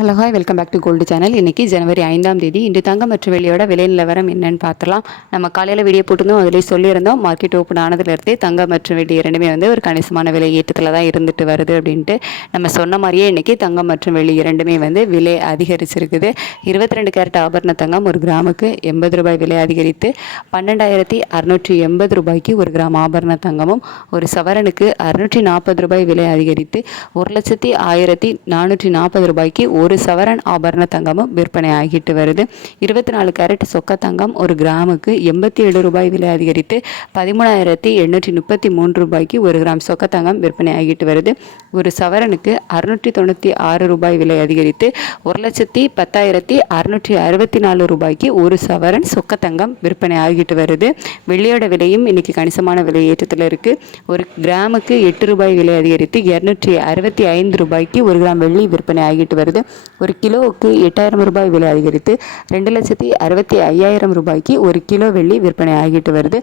Hello hi, welcome back to gold channel. இன்றைக்கி ஜனவரி 5ஆம் தேதி. இன்று தங்கம் மற்றும் வெள்ளியோட விலை நிலவரம் என்னன்னு பார்த்துலாம். நம்ம காலையில் வீடியோ போட்டிருந்தோம், அதிலே சொல்லியிருந்தோம் மார்க்கெட் ஓப்பன் ஆனதுலேருந்தே தங்கம் மற்றும் வெள்ளி இரண்டுமே ஒரு கணிசமான விலை ஏற்றத்தில் தான் இருந்துட்டு வருது அப்படின்ட்டு. நம்ம சொன்ன மாதிரியே இன்றைக்கி தங்கம் மற்றும் வெள்ளி இரண்டுமே விலை அதிகரிச்சிருக்குது. 22 கேரட் ஆபரண தங்கம் ஒரு கிராமுக்கு 80 ரூபாய் விலை அதிகரித்து 12,680 ரூபாய்க்கு ஒரு கிராம் ஆபரண தங்கமும், ஒரு சவரனுக்கு 640 ரூபாய் விலை அதிகரித்து 1,01,440 ரூபாய்க்கு ஒரு சவரன் ஆபரண தங்கமும் விற்பனை ஆகிட்டு வருது. 24 கேரட் சொக்க தங்கம் ஒரு கிராமுக்கு 87 ரூபாய் விலை அதிகரித்து 13,833 ரூபாய்க்கு ஒரு கிராம் சொக்க தங்கம் விற்பனை ஆகிட்டு வருது. ஒரு சவரனுக்கு 696 ரூபாய் விலை அதிகரித்து 1,10,664 ரூபாய்க்கு ஒரு சவரன் சொக்க தங்கம் விற்பனை ஆகிட்டு வருது. வெள்ளியோட விலையும் இன்னைக்கு கணிசமான விலை ஏற்றத்தில் இருக்கு. ஒரு கிராமுக்கு 8 ரூபாய் விலை அதிகரித்து 265 ரூபாய்க்கு ஒரு கிராம் வெள்ளி விற்பனை ஆகிட்டு வருது. ஒரு கிலோவுக்கு 8,000 ரூபாய் விலை அதிகரித்து 2,65,000 ரூபாய்க்கு ஒரு கிலோ வெள்ளி விற்பனை ஆகிட்டு வருது.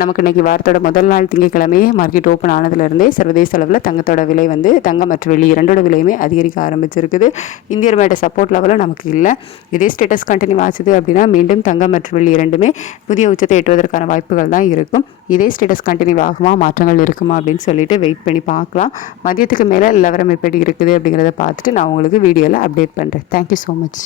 நமக்கு இன்னைக்கு வாரத்தோட முதல் நாள் திங்கட்கிழமையே மார்க்கெட் ஓப்பன் ஆனதுலேருந்தே சர்வதேச அளவில் தங்கத்தோட விலை தங்கம் மற்றும் வெள்ளி இரண்டோட விலையுமே அதிகரிக்க ஆரம்பிச்சிருக்குது. இந்திய ரூபாயோட சப்போர்ட் லெவலும் நமக்கு இல்லை. இதே ஸ்டேட்டஸ் கண்டினியூ ஆச்சுது அப்படின்னா மீண்டும் தங்கம் மற்றும் வெள்ளி இரண்டுமே புதிய உச்சத்தை எட்டுவதற்கான வாய்ப்புகள் தான் இருக்கும். இதே ஸ்டேட்டஸ் கண்டினியூ ஆகுமா, மாற்றங்கள் இருக்குமா அப்படின்னு சொல்லிட்டு வெயிட் பண்ணி பார்க்கலாம். மதியத்துக்கு மேலே நிலவரம் எப்படி இருக்குது அப்படிங்கிறத பார்த்துட்டு நான் உங்களுக்கு வீடியோவில் அப்டேட் பண்ணுறேன். Thank you so much.